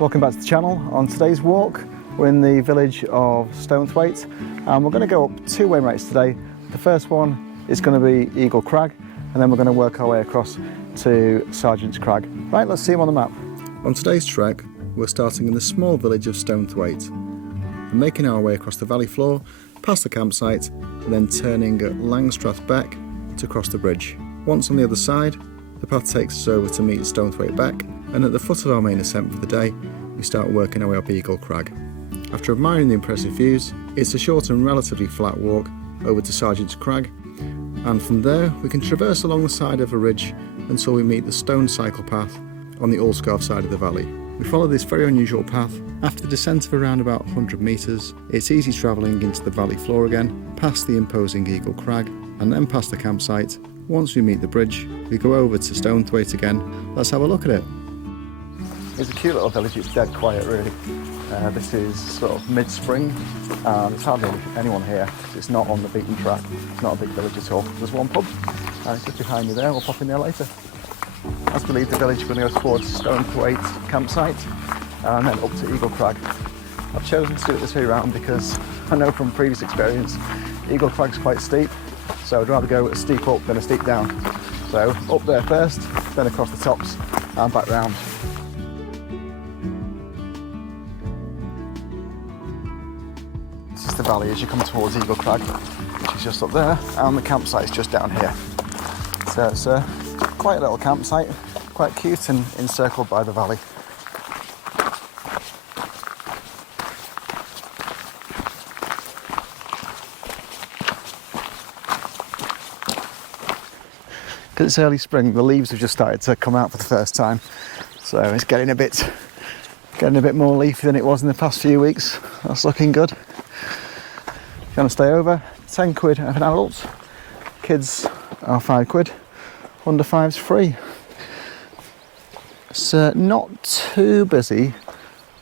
Welcome back to the channel. On today's walk, we're in the village of Stonethwaite, and we're going to go up 2 Wainwrights today. The first one is going to be Eagle Crag, and then we're going to work our way across to Sergeant's Crag. Right, let's see them on the map. On today's trek, we're starting in the small village of Stonethwaite and making our way across the valley floor, past the campsite, and then turning at Stonethwaite Beck to cross the bridge. Once on the other side, the path takes us over to meet Stonethwaite Beck, and at the foot of our main ascent for the day, we start working our way up Eagle Crag. After admiring the impressive views, it's a short and relatively flat walk over to Sergeant's Crag, and from there we can traverse along the side of a ridge until we meet the stone cycle path on the Allscarf side of the valley. We follow this very unusual path. After the descent of around about 100 metres, it's easy travelling into the valley floor again, past the imposing Eagle Crag, and then past the campsite. Once we meet the bridge, we go over to Stonethwaite again. Let's have a look at it. It's a cute little village, it's dead quiet really. This is sort of mid-spring, there's hardly anyone here. It's not on the beaten track, it's not a big village at all. There's one pub, and it's just behind me there, we'll pop in there later. As we leave the village, we're going to go towards Stonethwaite campsite, and then up to Eagle Crag. I've chosen to do it this way around because I know from previous experience, Eagle Crag's quite steep, so I'd rather go a steep up than a steep down. So up there first, then across the tops, and back round. This is the valley as you come towards Eagle Crag, which is just up there, and the campsite is just down here. So it's quite a little campsite, quite cute and encircled by the valley. Because it's early spring, the leaves have just started to come out for the first time, so it's getting a bit more leafy than it was in the past few weeks. That's looking good. If you want to stay over, 10 quid for an adult. Kids are 5 quid. Under 5's free. It's not too busy,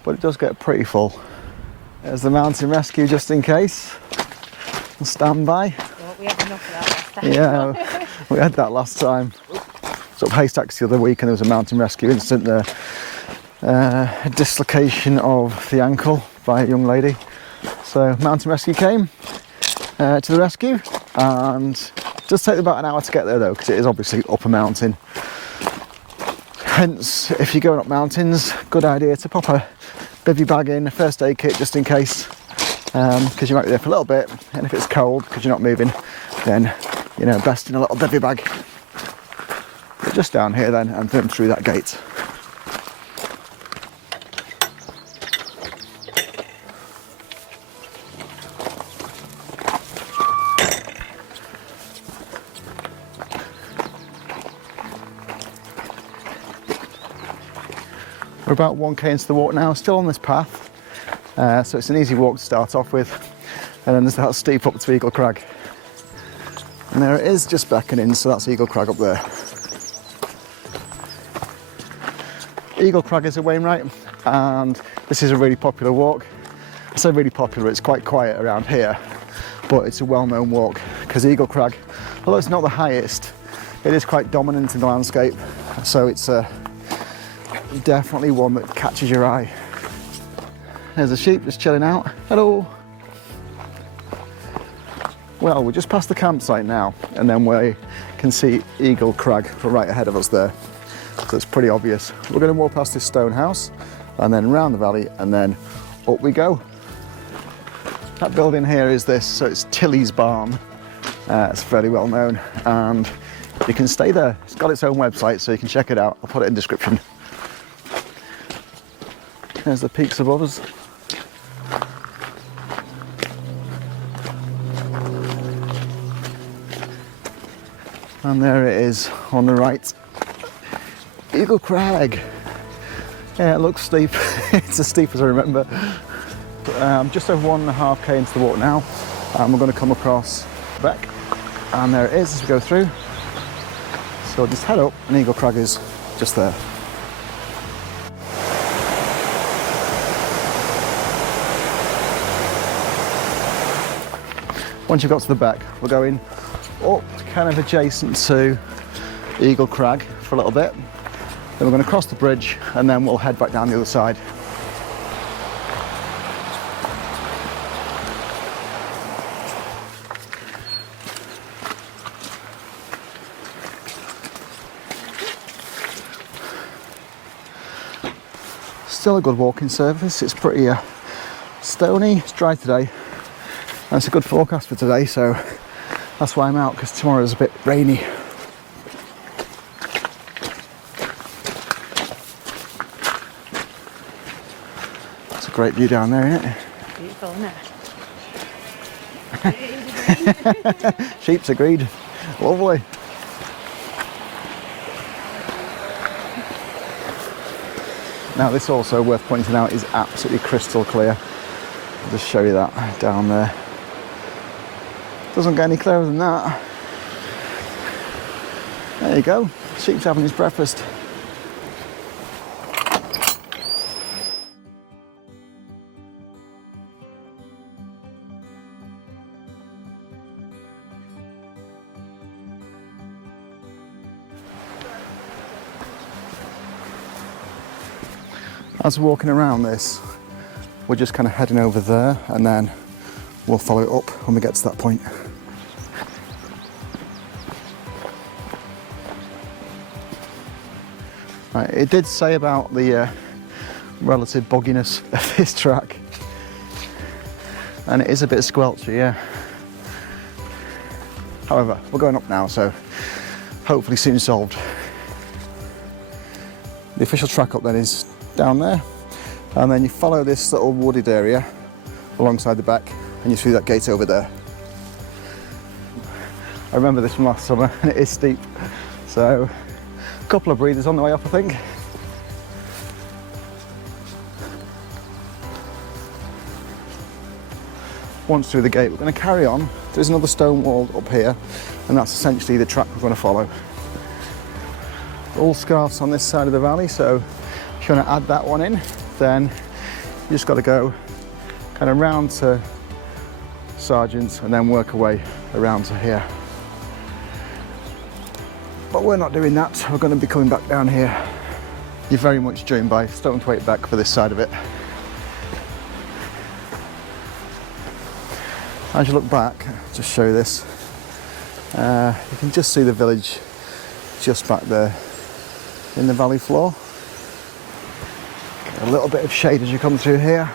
but it does get pretty full. There's the mountain rescue just in case. Stand by. Well, we had enough of that last time. Yeah, we had that last time. Sort of haystacks the other week, and there was a mountain rescue incident there. A dislocation of the ankle by a young lady. So mountain rescue came to the rescue, and it does take about an hour to get there though, because it is obviously up a mountain. Hence, if you're going up mountains, good idea to pop a bivvy bag in, a first aid kit just in case, because you might be there for a little bit, and if it's cold because you're not moving, then you know, best in a little bivvy bag. But just down here then, and then through that gate. We're about 1k into the walk now, still on this path, so it's an easy walk to start off with, and then there's that steep up to Eagle Crag. And there it is, just beckoning, so that's Eagle Crag up there. Eagle Crag is a Wainwright, and this is a really popular walk. I say really popular, it's quite quiet around here, but it's a well-known walk, because Eagle Crag, although it's not the highest, it is quite dominant in the landscape, so it's definitely one that catches your eye. There's a sheep just chilling out. Hello. Well, we're just past the campsite now, and then we can see Eagle Crag right ahead of us there. So it's pretty obvious. We're going to walk past this stone house, and then round the valley, and then up we go. That building here is this, so it's Tilly's Barn. It's fairly well known, and you can stay there. It's got its own website, so you can check it out. I'll put it in the description. There's the peaks above us. And there it is on the right. Eagle Crag. Yeah, it looks steep. It's as steep as I remember. Just over 1.5k into the walk now. And we're going to come across Beck. And there it is as we go through. So just head up, and Eagle Crag is just there. Once you've got to the back, we're going up kind of adjacent to Eagle Crag for a little bit. Then we're going to cross the bridge, and then we'll head back down the other side. Still a good walking surface. It's pretty stony. It's dry today, and it's a good forecast for today, so that's why I'm out, because tomorrow's a bit rainy. It's a great view down there, isn't it? Beautiful, isn't it? Sheep's agreed. Lovely. Now this also, worth pointing out, is absolutely crystal clear. I'll just show you that down there. Doesn't get any clearer than that. There you go. Sheep's having his breakfast. As we're walking around this, we're just kind of heading over there, and then we'll follow it up when we get to that point. Right, it did say about the relative bogginess of this track, and it is a bit squelchy, yeah. However, we're going up now, so hopefully soon solved. The official track up then is down there, and then you follow this little wooded area alongside the back, and you see that gate over there. I remember this from last summer, and it is steep, so a couple of breathers on the way up, I think. Once through the gate, we're going to carry on. There's another stone wall up here, and that's essentially the track we're going to follow. All scarfs on this side of the valley, so if you want to add that one in, then you just got to go kind of round to Sergeant's and then work away around to here. But we're not doing that, we're going to be coming back down here. You're very much joined by Stonethwaite Beck for this side of it. As you look back, just show you this, you can just see the village just back there in the valley floor. A little bit of shade as you come through here.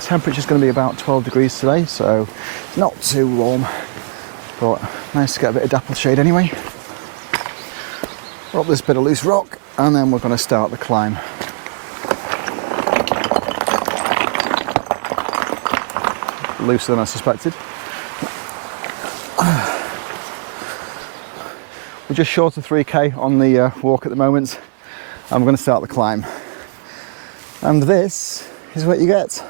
Temperature's going to be about 12 degrees today, so it's not too warm, but nice to get a bit of dapple shade anyway. We're up this bit of loose rock, and then we're going to start the climb. Looser than I suspected. We're just short of 3k on the walk at the moment, and we're going to start the climb. And this is what you get.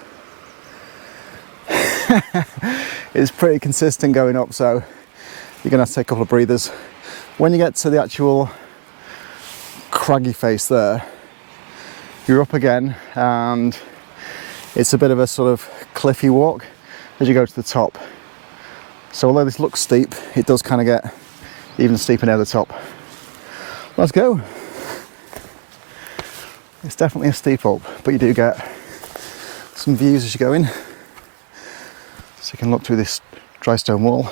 It's pretty consistent going up, so you're going to have to take a couple of breathers. When you get to the actual craggy face there, you're up again, and it's a bit of a sort of cliffy walk as you go to the top. So although this looks steep, it does kind of get even steeper near the top. Let's go. It's definitely a steep up, but you do get some views as you go in. So you can look through this dry stone wall.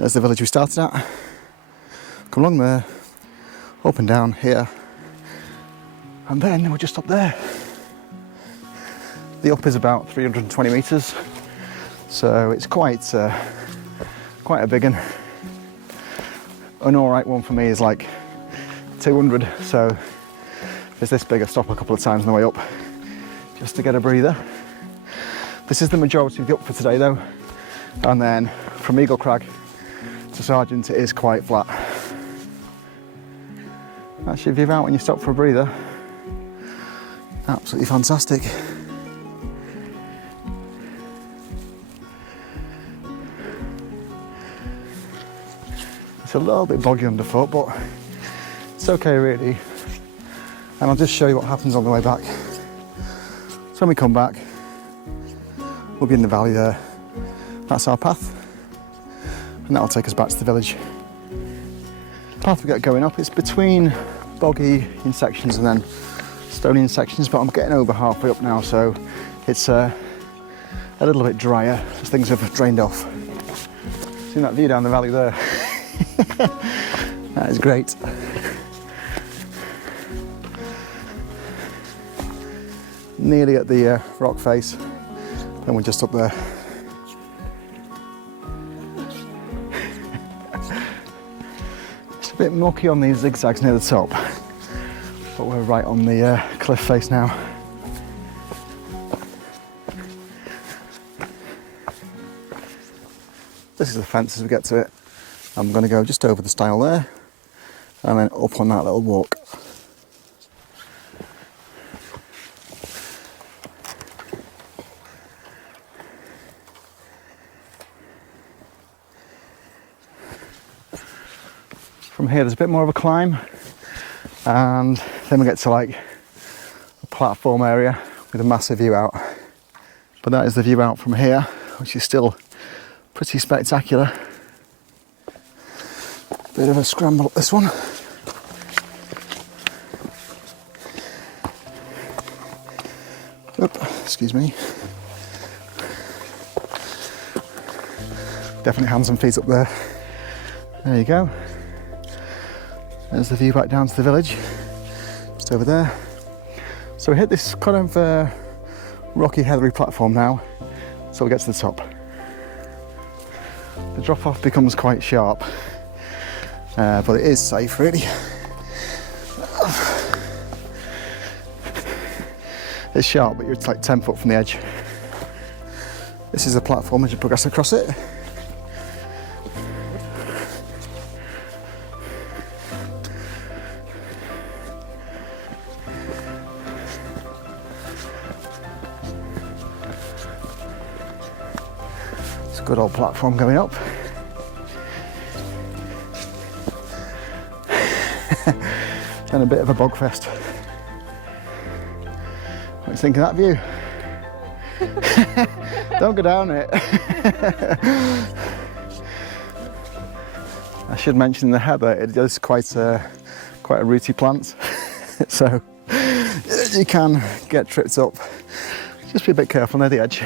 There's the village we started at. Come along there, up and down here, and then we're just up there. The up is about 320 metres, so it's quite a big one. An alright one for me is like 200, so if it's this big, I stop a couple of times on the way up just to get a breather. This is the majority of the up for today though, and then from Eagle Crag to Sergeant it is quite flat. That's your view out when you stop for a breather. Absolutely fantastic. It's a little bit boggy underfoot, but it's okay really. And I'll just show you what happens on the way back. So when we come back, we'll be in the valley there. That's our path, and that'll take us back to the village. The path we get going up, it's between boggy in sections and then stony in sections, but I'm getting over halfway up now, so it's a little bit drier as things have drained off. See that view down the valley there? That is great. nearly at the rock face, and we're just up there. It's a bit mucky on these zigzags near the top, but we're right on the cliff face now. This is the fence as we get to it. I'm going to go just over the stile there and then up on that little walk. From here there's a bit more of a climb, and then we get to like a platform area with a massive view out. But that is the view out from here, which is still pretty spectacular. Bit of a scramble up this one. Oop, excuse me. Definitely hands and feet up there. There you go. There's the view back down to the village, just over there. So we hit this kind of rocky, heathery platform now, so we get to the top. The drop off becomes quite sharp, but it is safe really. It's sharp, but you're like 10 foot from the edge. This is the platform as you progress across it. It's a good old platform going up. And a bit of a bog fest. What do you think of that view? Don't go down it. I should mention the heather, it is quite a rooty plant, so you can get tripped up. Just be a bit careful near the edge.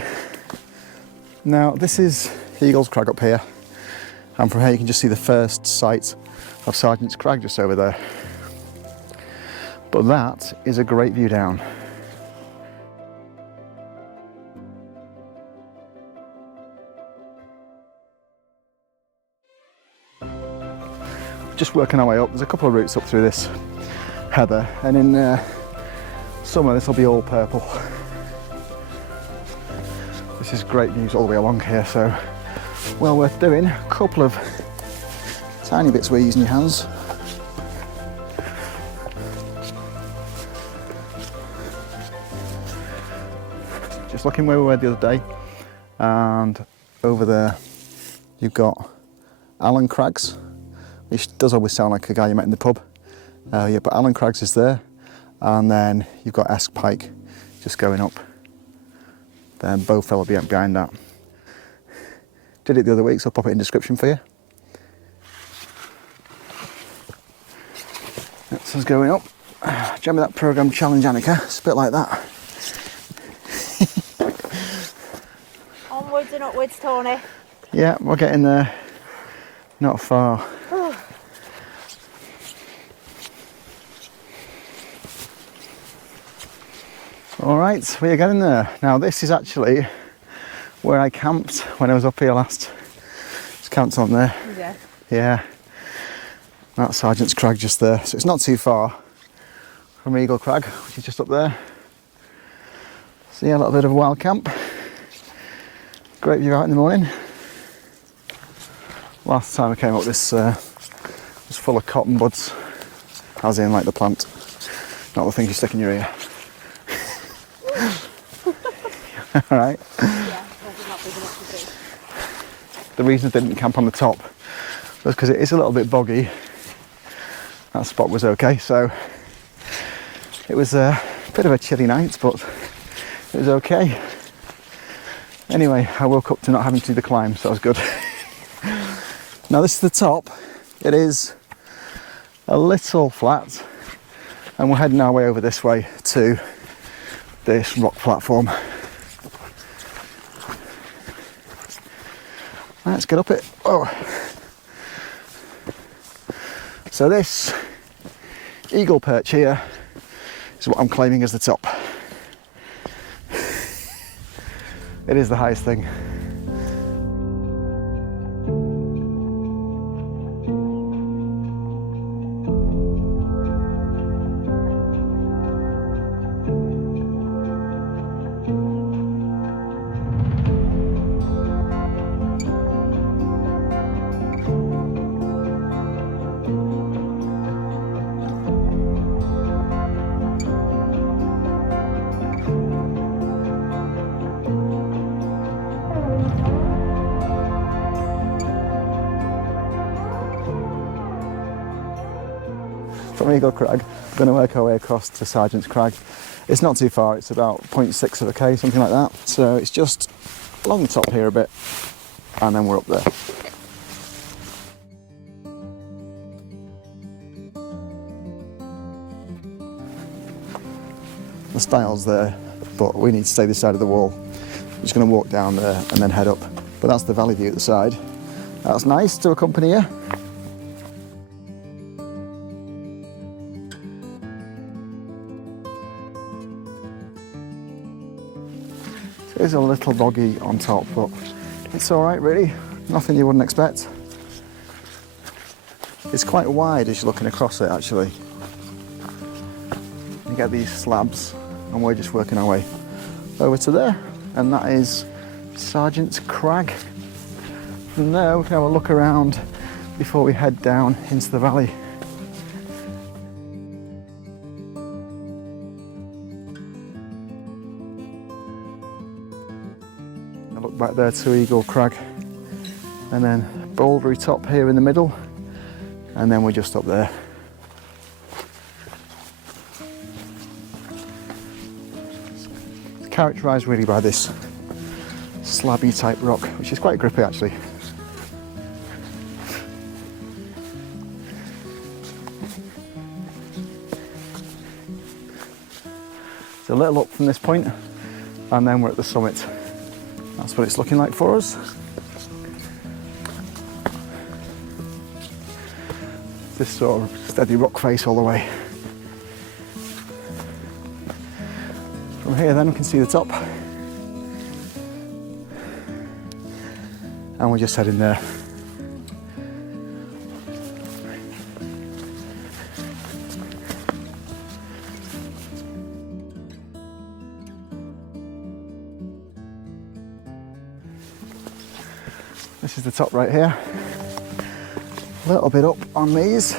Now this is Eagle's Crag up here, and from here you can just see the first sight of Sergeant's Crag just over there. But that is a great view down. Just working our way up, there's a couple of routes up through this heather, and in summer this will be all purple. This is great views all the way along here, so well worth doing. A couple of tiny bits where you're using your hands. Just looking where we were the other day, and over there you've got Alan Crags, which does always sound like a guy you met in the pub. Yeah, but Alan Crags is there, and then you've got Esk Pike just going up. Then both fell behind that. Did it the other week, so I'll pop it in the description for you. That's us going up. Do you remember that programme Challenge Annika? It's a bit like that. Onwards and upwards, Tony. Yeah, we're getting there. Not far. All right, we're getting there. Now this is actually where I camped when I was up here last. Just camped on there. Yeah. Yeah. That's Sergeant's Crag just there. So it's not too far from Eagle Crag, which is just up there. So yeah, a little bit of a wild camp. Great view out in the morning. Last time I came up, this was full of cotton buds, as in like the plant, not the thing you stick in your ear. All right. Yeah, not big enough to do. The reason I didn't camp on the top was because it is a little bit boggy. That spot was okay, so it was a bit of a chilly night, but it was okay. Anyway, I woke up to not having to do the climb, so that was good. Now this is the top. It is a little flat, and we're heading our way over this way to this rock platform. Let's get up it. Oh. So this eagle perch here is what I'm claiming as the top. It is the highest thing. From Eagle Crag, we're going to work our way across to Sergeant's Crag. It's not too far, it's about 0.6 of a K, something like that. So it's just along the top here a bit, and then we're up there. The style's there, but we need to stay this side of the wall. We're just going to walk down there and then head up. But that's the valley view at the side. That's nice to accompany you. It is a little boggy on top, but it's all right really. Nothing you wouldn't expect. It's quite wide as you're looking across it actually. You get these slabs and we're just working our way over to there, and that is Sergeant's Crag. From there we can have a look around before we head down into the valley. I look back there to Eagle Crag, and then Bouldery Top here in the middle, and then we're just up there. It's characterised really by this slabby type rock, which is quite grippy actually. It's a little up from this point, and then we're at the summit. That's what it's looking like for us. This sort of steady rock face all the way. From here then we can see the top. And we're just heading there. This is the top right here. A little bit up on these,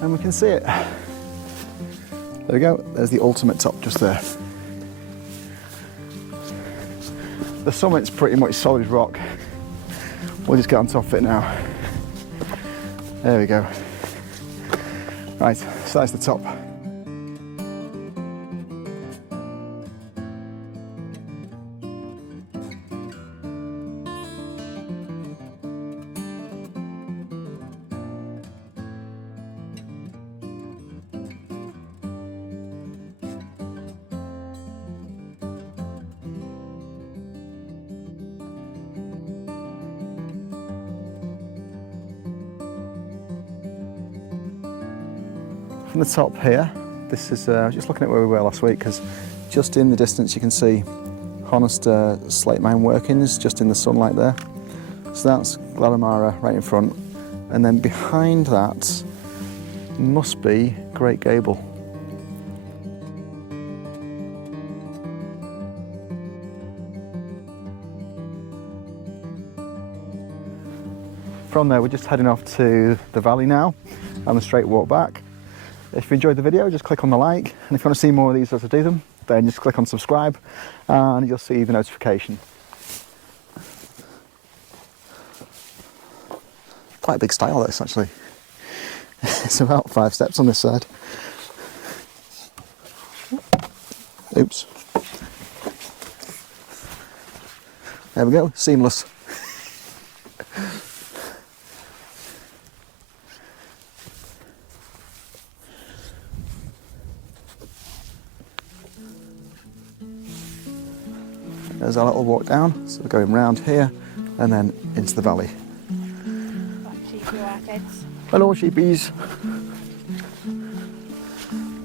and we can see it. There we go, there's the ultimate top just there. The summit's pretty much solid rock. We'll just get on top of it now. There we go. Right, so that's the top. From the top here, this is just looking at where we were last week, because just in the distance you can see Honister slate mine workings just in the sunlight there. So that's Gladamara right in front, and then behind that must be Great Gable. From there we're just heading off to the valley now and the straight walk back. If you enjoyed the video, just click on the like, and if you want to see more of these as I do them, then just click on subscribe and you'll see the notification. Quite a big style this actually. It's about 5 steps on this side. Oops. There we go, seamless. There's our little walk down, so we're going round here and then into the valley. Hello sheepies.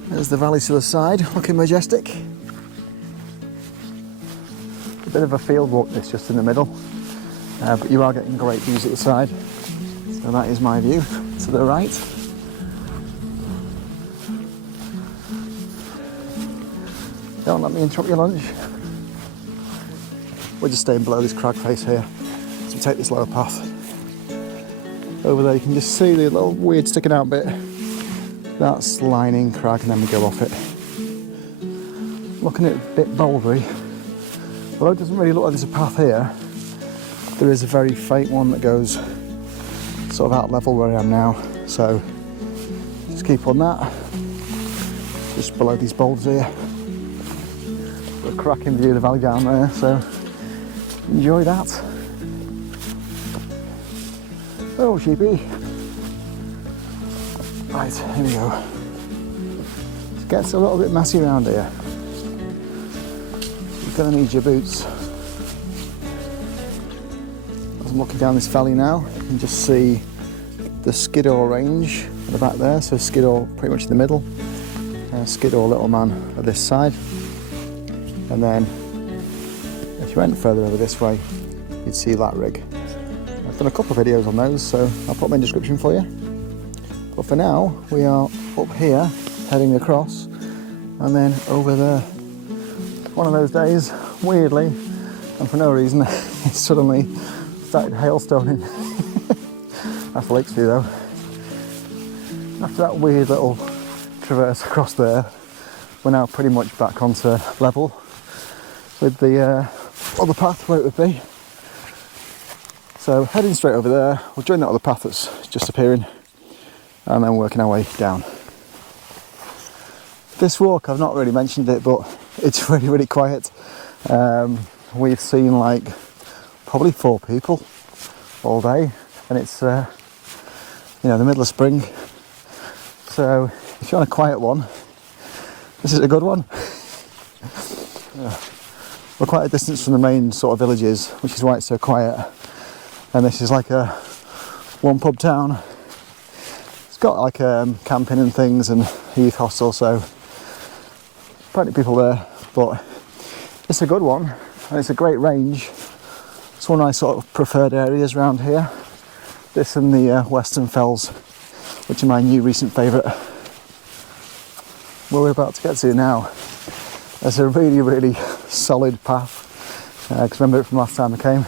There's the valley to the side, looking majestic. a bit of a field walk, this, just in the middle, but you are getting great views at the side. So that is my view to the right. Don't let me interrupt your lunch. We're just staying below this crag face here, so we take this lower path. Over there you can just see the little weird sticking out bit. That's lining crag, and then we go off it. Looking at it a bit bouldery, although it doesn't really look like there's a path here, there is a very faint one that goes sort of out level where I am now, so just keep on that, just below these boulders here. A cracking view of the valley down there, so enjoy that. Oh, sheepy. Right, here we go. It gets a little bit messy around here. You're going to need your boots. As I'm looking down this valley now, you can just see the Skiddaw range at the back there, so Skiddaw pretty much in the middle, Skiddaw Little Man at this side, and then if you went further over this way you'd see Latrig. I've done a couple of videos on those, so I'll put them in the description for you, but for now we are up here heading across, and then over there. One of those days, weirdly and for no reason, it suddenly started hailstoning. That's the Lakes view though. After that weird little traverse across there, we're now pretty much back onto level with the other path where it would be. So heading straight over there, we'll join that other path that's just appearing, and then working our way down. This walk, I've not really mentioned it, but it's really, really quiet. We've seen like probably 4 people all day, and it's you know, the middle of spring, so if you want a quiet one, this is a good one. We're quite a distance from the main sort of villages, which is why it's so quiet, and this is like a one pub town. It's got like camping and things and a youth hostel, so plenty of people there, but it's a good one and it's a great range. It's one of my sort of preferred areas around here. This and the Western Fells, which are my new recent favourite. Where we're about to get to now, there's a really, really solid path, because remember it from last time I came,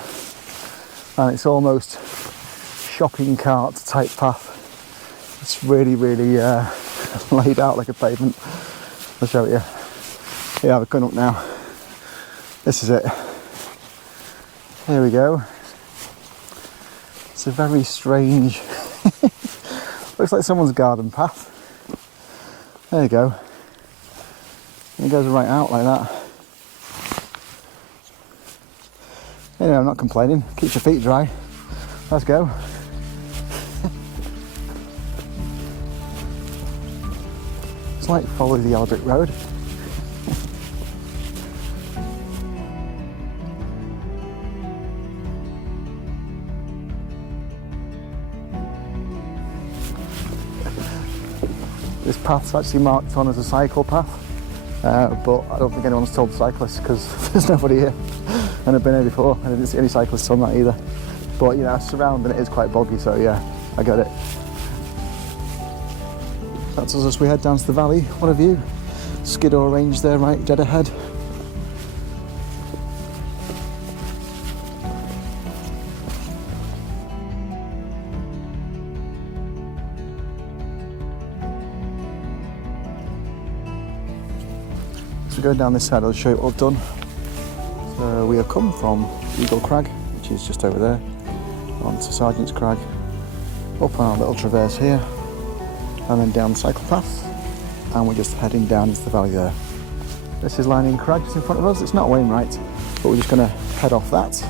and it's almost shopping cart type path. It's really, really laid out like a pavement. I'll show it you. Yeah, we're going up now. This is it. Here we go. It's a very strange, looks like someone's garden path. There you go. And it goes right out like that. Anyway, I'm not complaining. Keeps your feet dry. Let's go. It's like follow the yellow brick road. This path's actually marked on as a cycle path, but I don't think anyone's told cyclists because there's nobody here, and I've been here before and I didn't see any cyclists on that either. But you know, surrounding it is quite boggy, so yeah, I get it. That's us as we head down to the valley. What a view. Skiddaw range there, right dead ahead. So going down this side, I'll show you what I've done. So we have come from Eagle Crag, which is just over there, onto Sergeant's Crag, up on our little traverse here, and then down the cycle path, and we're just heading down into the valley there. This is Lining Crag just in front of us. It's not Wainwright, but we're just going to head off that,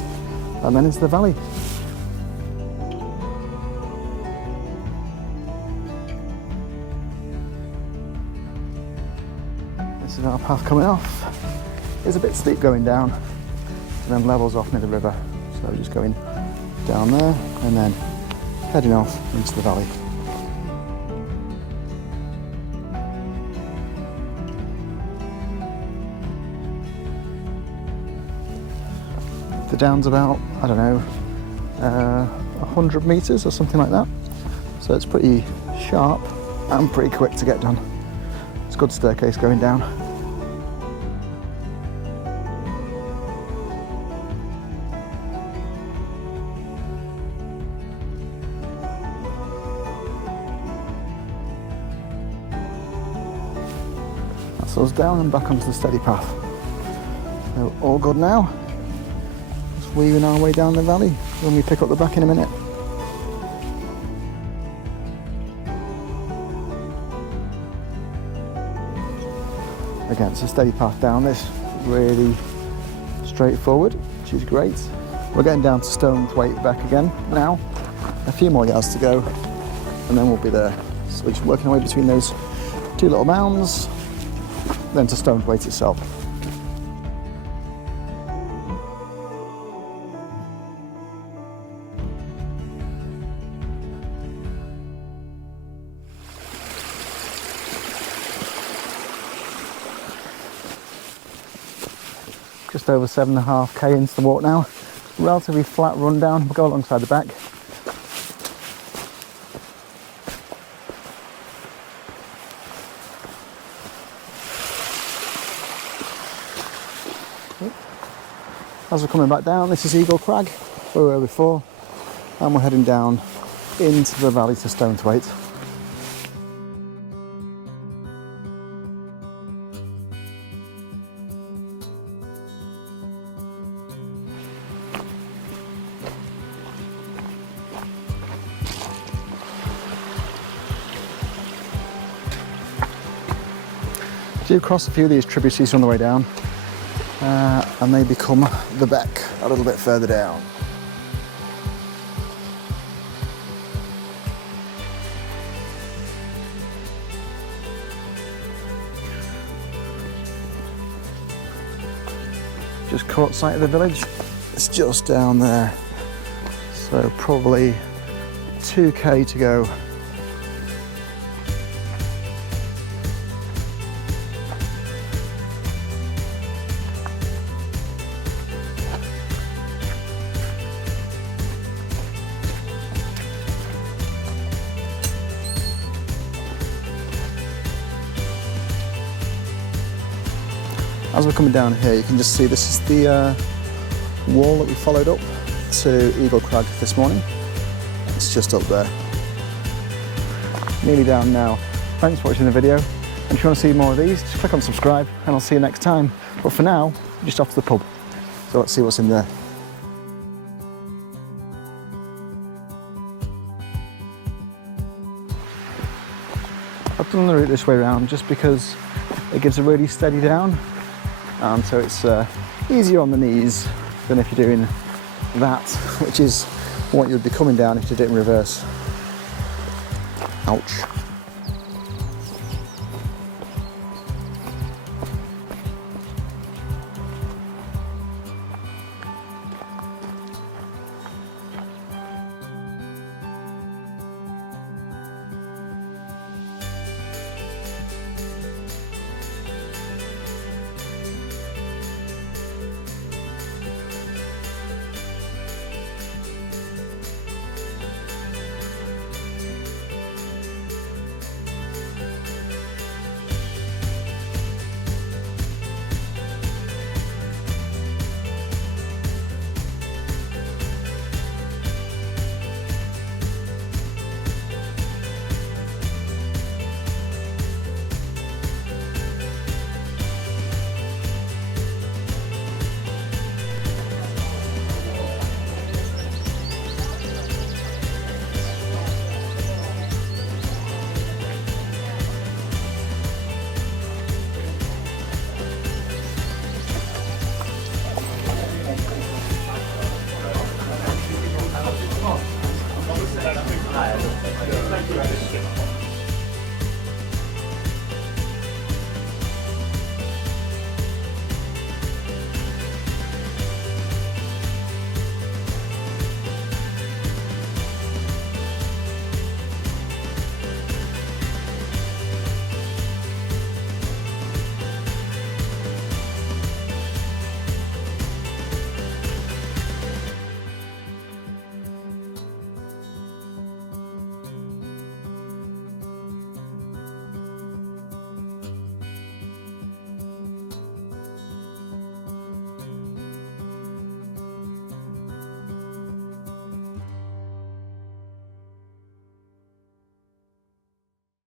and then into the valley. This is our path coming off. It's a bit steep going down, and then levels off near the river. So just going down there, and then heading off into the valley. The down's about, I don't know, 100 metres or something like that. So it's pretty sharp and pretty quick to get done. It's a good staircase going down. That's us down and back onto the steady path. So all good now. Just weaving our way down the valley when we pick up the back in a minute. Again, it's a steady path down this, really straightforward, which is great. We're getting down to Stonethwaite Beck again now. A few more yards to go and then we'll be there. So we're just working our way between those two little mounds, then to Stonethwaite itself. Just over 7.5k into the walk now. Relatively flat run down. We'll go alongside the back. As we're coming back down, this is Eagle Crag, where we were before, and we're heading down into the valley to Stonethwaite. Do cross a few of these tributaries on the way down, and they become the Beck a little bit further down. Just caught sight of the village. It's just down there, so probably 2k to go. As we're coming down here, you can just see this is the wall that we followed up to Eagle Crag this morning. It's just up there. Nearly down now. Thanks for watching the video. And if you want to see more of these, just click on subscribe and I'll see you next time. But for now, we're just off to the pub. So let's see what's in there. I've done the route this way around just because it gives a really steady down. And so it's easier on the knees than if you're doing that, which is what you'd be coming down if you did it in reverse. Ouch.